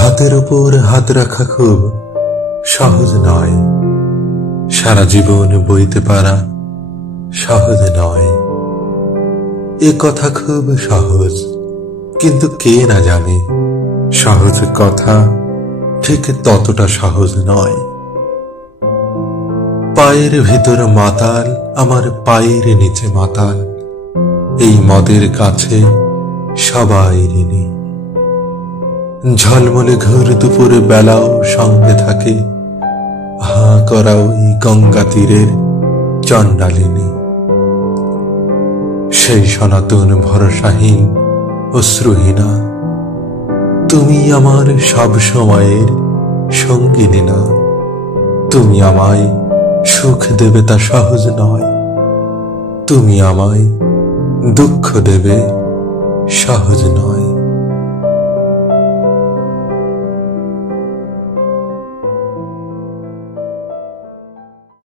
হাতের উপর হাত রাখা খুব সহজ নয়, সারা জীবন বইতে পারা সহজ নয়। এ কথা খুব সহজ, কিন্তু কে না জানে সহজ কথা ঠিক ততটা সহজ নয়। পায়ের ভিতর মাতাল, আমার পায়ের নিচে মাতাল, এই মদের কাছে সবাই ঋণী। ঝলমলে ঘোর দুপুরে বেলাও সঙ্গে থাকে হাঁ করা ওই গঙ্গা তীরের চণ্ডালিনী। সেই সনাতন ভরসাহীন অশ্রুহীনা, তুমি আমার সব সময়ের সঙ্গিনী না। তুমি আমায় সুখ দেবে তা সহজ নয়, তুমি আমায় দুঃখ দেবে সহজ নয়।